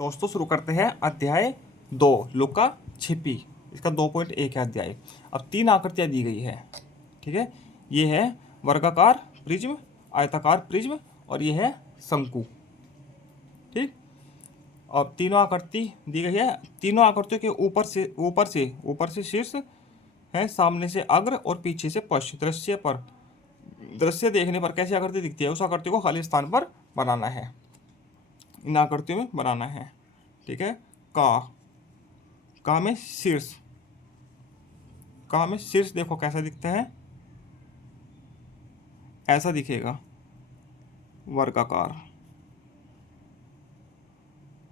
दोस्तों शुरू करते हैं अध्याय 2 लुका छिपी। इसका 2.1 है अध्याय। अब 3 आकृतियां दी गई है। ठीक है, ये है वर्गाकार प्रिज्म, आयताकार प्रिज्म और ये है शंकु। ठीक, अब तीनों आकृति दी गई है। तीनों आकृतियों के ऊपर से शीर्ष है, सामने से अग्र और पीछे से पश्च। दृश्य देखने पर कैसी आकृति दिखती है, उस आकृति को खाली स्थान पर बनाना है, इन आकृतियों में बनाना है। ठीक है, का में शीर्ष, देखो कैसा दिखता है, ऐसा दिखेगा,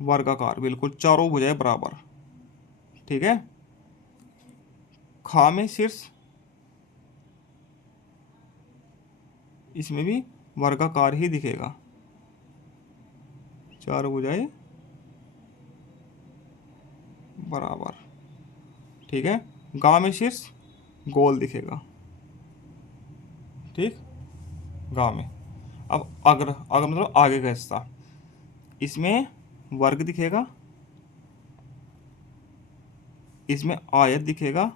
वर्गाकार बिल्कुल चारों भुजाएं बराबर। ठीक है, खा में शीर्ष, इसमें भी वर्गाकार ही दिखेगा, चारों भुजाएं बराबर। ठीक है, गा में शीर्ष गोल दिखेगा। ठीक, गा में। अब अग्र मतलब आगे का हिस्सा, इसमें वर्ग दिखेगा, इसमें आयत दिखेगा।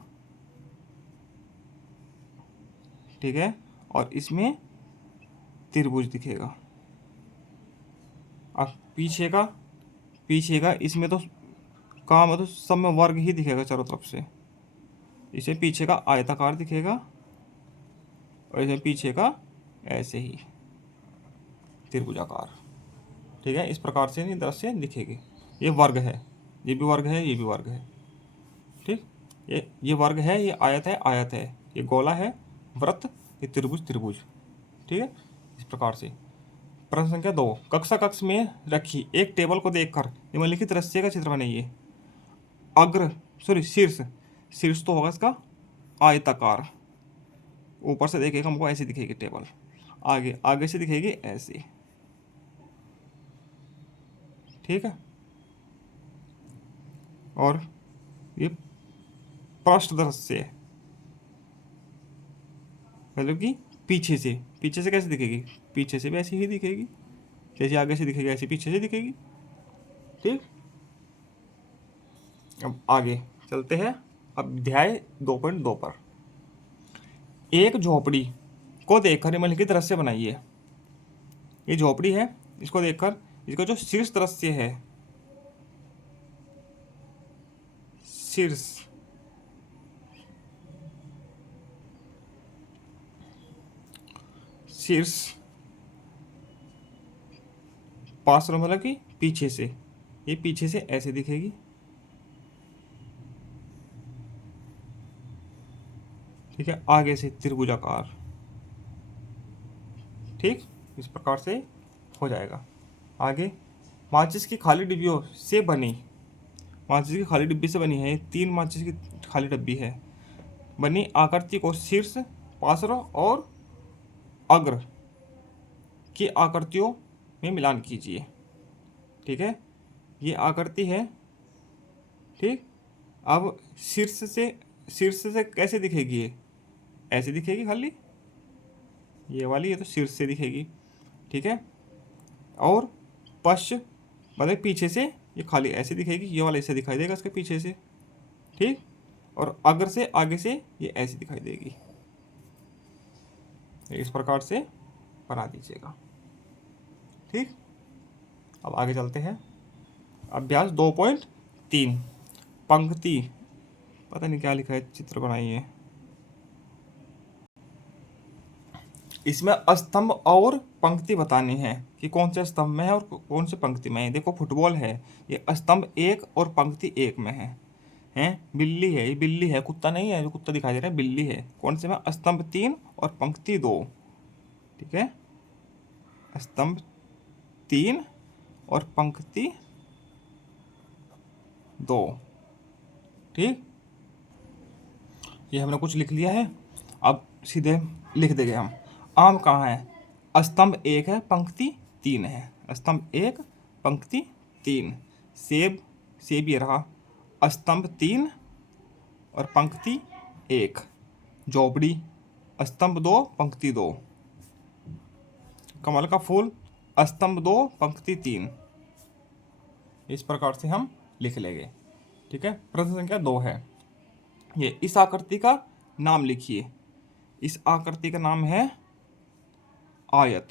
ठीक है, और इसमें त्रिभुज दिखेगा। अब पीछे का इसमें तो काम है, तो सब में वर्ग ही दिखेगा चारों तरफ से। इसे पीछे का आयताकार दिखेगा और इसे पीछे का ऐसे ही त्रिभुजाकार। ठीक है, इस प्रकार से दृश्य दिखेगी। ये वर्ग है, ये भी वर्ग है, ये भी वर्ग है। ठीक, ये वर्ग है, ये आयत है, ये गोला है, वृत्त, ये त्रिभुज। ठीक है, इस प्रकार से। प्रश्न संख्या 2, कक्षा कक्ष में रखी एक टेबल को देखकर निम्नलिखित दृश्य का चित्र बनाइए। शीर्ष तो होगा इसका आयताकार, ऊपर से देखेगा हमको ऐसे दिखेगी टेबल, आगे से दिखेगी ऐसे। ठीक है, और ये पृष्ठ दृश्य है, मतलब कि पीछे से कैसे दिखेगी, पीछे से भी ऐसी ही दिखेगी, जैसे आगे से दिखेगी ऐसे पीछे से दिखेगी। ठीक, अब आगे चलते हैं अध्याय 2.2 पर। एक झोपड़ी को देखकर निम्नलिखित दृश्य बनाइए। ये झोपड़ी है, इसको देखकर इसका जो शीर्ष दृश्य है, शीर्ष पास मतलब कि पीछे से, ये पीछे से ऐसे दिखेगी। ठीक है, आगे से त्रिभुजाकार। ठीक, इस प्रकार से हो जाएगा। आगे माचिस की खाली डिब्बियों से बनी, माचिस की खाली डिब्बी से बनी है, 3 माचिस की खाली डिब्बी है, बनी आकृति को शीर्ष, पार्श्व और अग्र की आकृतियों में मिलान कीजिए। ठीक है, ये आकृति है। ठीक, अब शीर्ष से कैसे दिखेगी, ये ऐसे दिखेगी खाली, ये वाली, ये तो शीर्ष से दिखेगी। ठीक है, और पश्च मतलब पीछे से ये खाली ऐसे दिखेगी, ये वाला ऐसे दिखाई देगा इसके पीछे से। ठीक, और अग्र से आगे से ये ऐसे दिखाई देगी। इस प्रकार से बना दीजिएगा। ठीक, अब आगे चलते हैं अभ्यास 2.3 पंक्ति, पता नहीं क्या लिखा है, चित्र बनाइए। इसमें स्तंभ और पंक्ति बतानी है कि कौन से स्तंभ में है और कौन से पंक्ति में है। देखो फुटबॉल है, ये स्तंभ 1 और पंक्ति 1 में है। बिल्ली है, ये बिल्ली है, कुत्ता नहीं है, जो कुत्ता दिखाई दे रहा है बिल्ली है। कौन से में, स्तंभ 3 और पंक्ति 2। ठीक है, स्तंभ 3 और पंक्ति 2। ठीक, ये हमने कुछ लिख लिया है, अब सीधे लिख देंगे हम। आम कहाँ है, स्तंभ 1 है, पंक्ति 3 है, स्तंभ 1 पंक्ति 3। सेब ये रहा, स्तंभ 3 और पंक्ति 1। झोपड़ी स्तंभ 2 पंक्ति 2। कमल का फूल स्तंभ 2 पंक्ति 3। इस प्रकार से हम लिख लेंगे। ठीक है, प्रश्न संख्या 2 है ये। इस आकृति का नाम लिखिए। इस आकृति का नाम है आयत।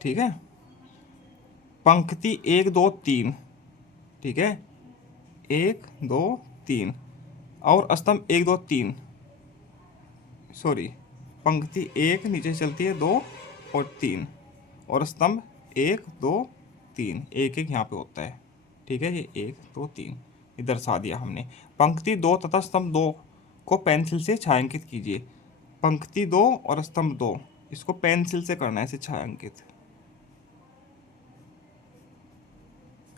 ठीक है, पंक्ति 1 2 3। ठीक है, 1 2 3 और स्तंभ 1 2 3। सॉरी, पंक्ति 1 नीचे चलती है 2 और 3 और स्तंभ 1 2 3 एक एक यहाँ पे होता है। ठीक है, ये 1 2 3 ये दर्शा दिया हमने। पंक्ति 2 तथा स्तंभ 2 को पेंसिल से छायांकित कीजिए। पंक्ति 2 और स्तंभ 2 इसको पेंसिल से करना है, ऐसे छायांकित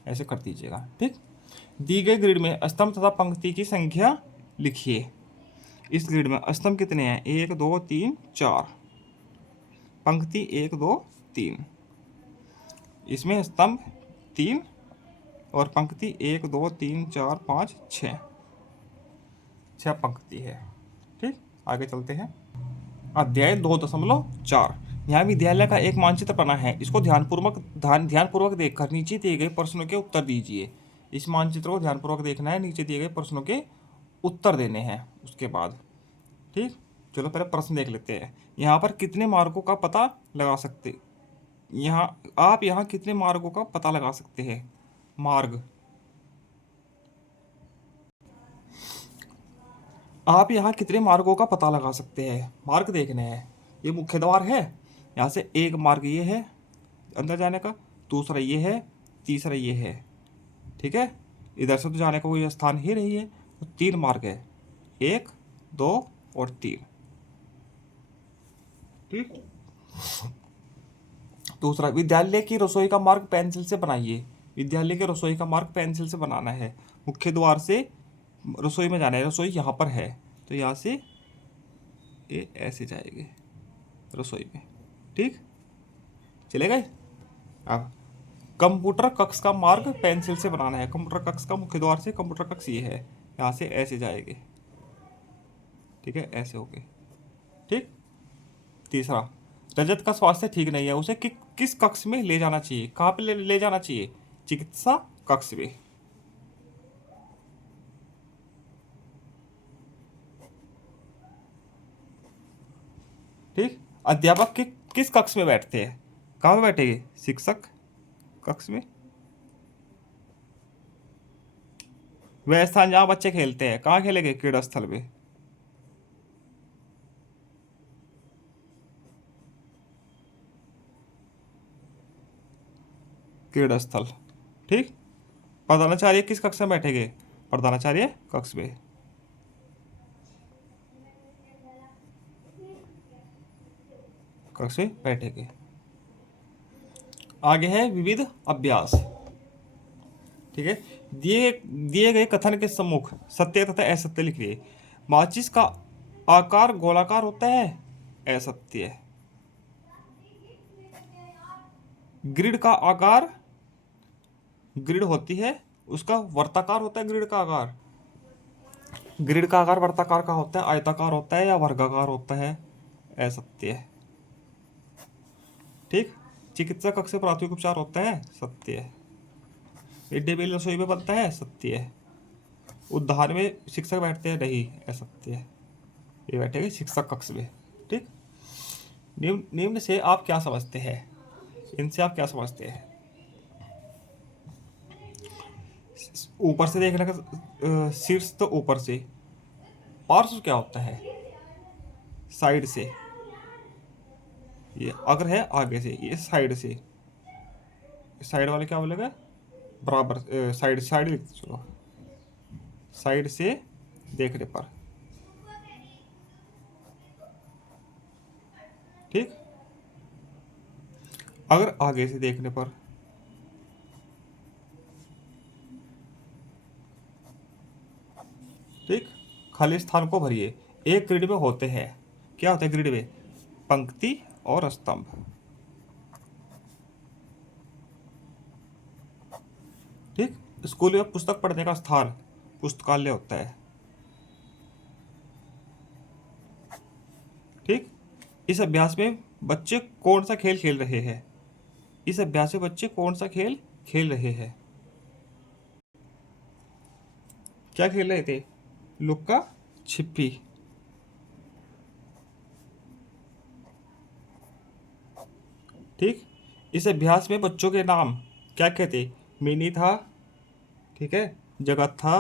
ऐसे कर दीजिएगा। ठीक, दी गई ग्रिड में स्तंभ तथा पंक्ति की संख्या लिखिए। इस ग्रिड में स्तंभ कितने हैं? 1 2 3 4। पंक्ति 1 2 3। इसमें स्तंभ 3 और पंक्ति 1 2 3 4 5 6 पंक्ति है। ठीक, आगे चलते हैं। अध्याय 2.4। यहाँ विद्यालय का एक मानचित्र बना है, इसको ध्यानपूर्वक देखकर नीचे दिए गए प्रश्नों के उत्तर दीजिए। इस मानचित्र को ध्यानपूर्वक देखना है, नीचे दिए गए प्रश्नों के उत्तर देने हैं उसके बाद। ठीक, चलो पहले प्रश्न देख लेते हैं। यहाँ पर कितने मार्गों का पता लगा सकते आप यहाँ कितने मार्गों का पता लगा सकते हैं? मार्ग, आप यहाँ कितने मार्गों का पता लगा सकते हैं? मार्ग देखने हैं। ये मुख्य द्वार है, यहाँ से एक मार्ग ये है अंदर जाने का, दूसरा ये है, तीसरा ये है। ठीक है, इधर से तो जाने का कोई स्थान ही नहीं है, तो 3 मार्ग है, 1 2 और 3। ठीक, दूसरा, विद्यालय की रसोई का मार्ग पेंसिल से बनाइए। विद्यालय के रसोई का मार्ग पेंसिल से बनाना है। मुख्य द्वार से रसोई में जाना है, रसोई यहाँ पर है तो यहाँ से ये ऐसे जाएंगे रसोई में। ठीक, चलेगा। अब कंप्यूटर कक्ष का मार्ग पेंसिल से बनाना है। कंप्यूटर कक्ष का मुख्य द्वार से कंप्यूटर कक्ष ये है, यहाँ से ऐसे जाएंगे। ठीक है, ऐसे हो गए। ठीक, तीसरा, रजत का स्वास्थ्य ठीक नहीं है, उसे किस कक्ष में ले जाना चाहिए? कहाँ पे ले जाना चाहिए? चिकित्सा कक्ष में। ठीक, अध्यापक किस कक्ष में बैठते हैं? कहाँ पे बैठेंगे? शिक्षक कक्ष में। वह स्थान जहाँ बच्चे खेलते हैं, कहाँ खेलेंगे? क्रीड़ा स्थल में। क्रीड़ा स्थल। ठीक, प्रधानाचार्य किस कक्ष में बैठेंगे? प्रधानाचार्य कक्ष में। कक्ष में बैठेंगे। आगे है विविध अभ्यास। ठीक है, दिए गए कथन के सम्मुख सत्य तथा असत्य लिखिए। माचिस का आकार गोलाकार होता है, असत्य है। ग्रिड का आकार, ग्रिड होती है उसका वर्ताकार होता है। ग्रिड का आकार वर्ताकार का होता है, आयताकार होता है या वर्गाकार होता है, असत्य है। ठीक, चिकित्सा कक्ष से प्राथमिक उपचार होता है, सत्य है। मिड डे मील रसोई में बनता है, सत्य है। उद्यान में शिक्षक बैठते हैं, नहीं, असत्य है। ये बैठेंगे शिक्षक कक्ष में। ठीक, निम्न से आप क्या समझते हैं? इनसे आप क्या समझते हैं? ऊपर से देखने का, शीर्ष तो ऊपर से, पार्श्व क्या होता है? साइड से। ये अगर है आगे से, ये साइड से। साइड वाले क्या बोलेगा? बराबर, साइड लिखते चलो, साइड से देखने पर। ठीक, अगर आगे से देखने पर। ठीक, खाली स्थान को भरिए। एक ग्रिड में होते हैं, क्या होता है ग्रिड में? पंक्ति और स्तंभ। ठीक, स्कूल में पुस्तक पढ़ने का स्थान पुस्तकालय होता है। ठीक, इस अभ्यास में बच्चे कौन सा खेल खेल रहे हैं। इस अभ्यास में बच्चे कौन सा खेल खेल रहे हैं। क्या खेल रहे थे? लुक्का छिपी। ठीक। इस अभ्यास में बच्चों के नाम क्या क्या थे? मिनी था, ठीक है, जगत था,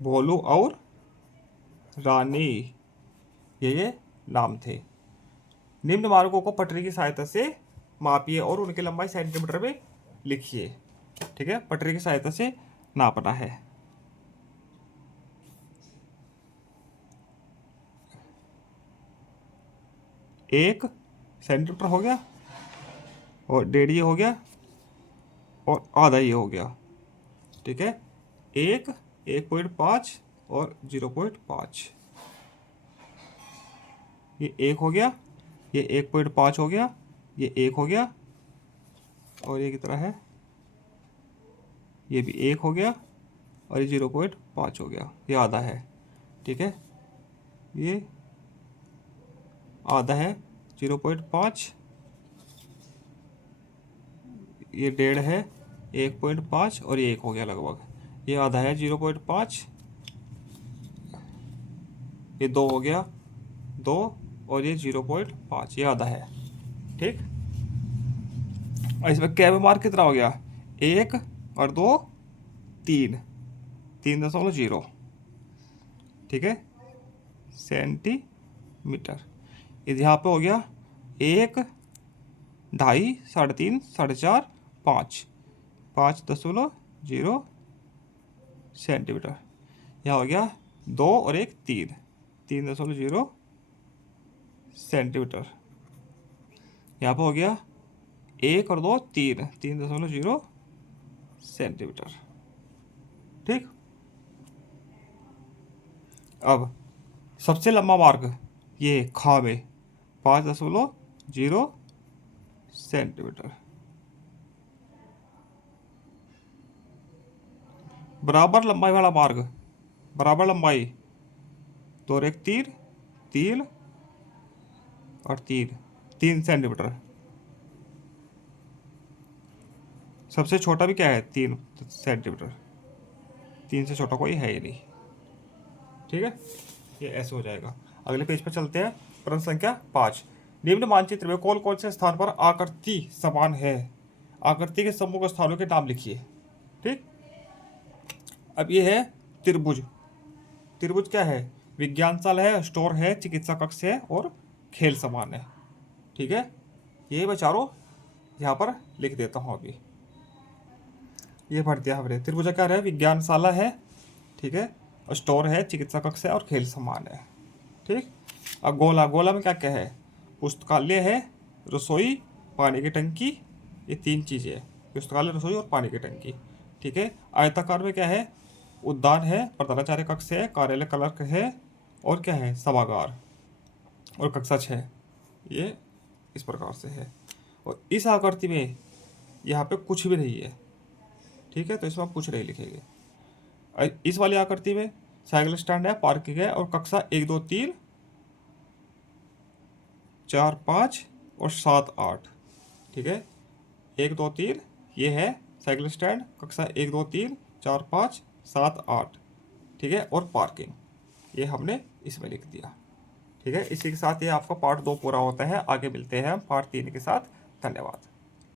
भोलू और रानी, ये नाम थे। निम्न मार्गों को पटरी की सहायता से मापिए और उनकी लंबाई सेंटीमीटर में लिखिए। ठीक है, पटरी की सहायता से नापना है। एक सेंटीमीटर हो गया, और 1.5 ये हो गया, और आधा ये हो गया। ठीक है, 1.5 और 0.5, ये 1 हो गया, ये 1.5 हो गया, ये 1 हो गया, और ये कितना है, ये भी 1 हो गया, और ये 0.5 हो गया, ये आधा है। ठीक है, ये आधा है 0.5, ये 1.5 है 1.5, और ये 1 हो गया लगभग, ये आधा है 0.5, ये 2 हो गया 2, और ये 0.5, ये आधा है। ठीक, और इसमें क्या में मार्क कितना हो गया? 1 और 2 3, 3.0। ठीक है, सेंटीमीटर। यहाँ पे हो गया 1, 2.5, 3.5, 4.5, 5, 5.0 सेंटीमीटर। यहाँ हो गया 2 और 1 3, 3.0 सेंटीमीटर। यहाँ पे हो गया 1 और 2 3, 3.0 सेंटीमीटर। ठीक, अब सबसे लंबा मार्ग ये खा में 5.0 सेंटीमीटर। बराबर लंबाई वाला मार्ग, बराबर लंबाई 2 और 1 3, 3 और 3, 3 सेंटीमीटर। सबसे छोटा भी क्या है? 3 सेंटीमीटर। 3 से छोटा कोई है ही नहीं। ठीक है, ये ऐसे हो जाएगा। अगले पेज पर चलते हैं। प्रश्न संख्या 5, निम्न मानचित्र में कौन कौन से स्थान पर आकृति समान है? आकृति के सम्मुख स्थानों के नाम लिखिए। ठीक, अब ये है त्रिभुज। त्रिभुज क्या है? विज्ञानशाला है, स्टोर है, चिकित्सा कक्ष है, और खेल सामान है। ठीक है, ये मैं चारों यहाँ पर लिख देता हूँ। अभी ये भर दिया हमने। त्रिभुज क्या है? विज्ञानशाला है, ठीक है, स्टोर है, चिकित्सा कक्ष है, और खेल सामान है। ठीक, अब गोला, गोला में क्या क्या है? पुस्तकालय है, रसोई, पानी की टंकी, ये 3 चीज़ें हैं। पुस्तकालय, रसोई और पानी की टंकी। ठीक है, आयताकार में क्या है? उद्यान है, प्रधानाचार्य कक्ष है, कार्यालय क्लर्क है, और क्या है? सभागार और कक्षा 6। ये इस प्रकार से है। और इस आकृति में यहाँ पे कुछ भी नहीं है। ठीक है, तो इसमें आप कुछ नहीं लिखेंगे। इस वाली आकृति में साइकिल स्टैंड है, पार्किंग है, और कक्षा 1 2 3 4 5 और 7 8। ठीक है, 1 2 3 ये है साइकिल स्टैंड, कक्षा 1 2 3 4 5 7 8। ठीक है, और पार्किंग ये हमने इसमें लिख दिया। ठीक है, इसी के साथ ये आपका पार्ट 2 पूरा होता है। आगे मिलते हैं पार्ट 3 के साथ। धन्यवाद।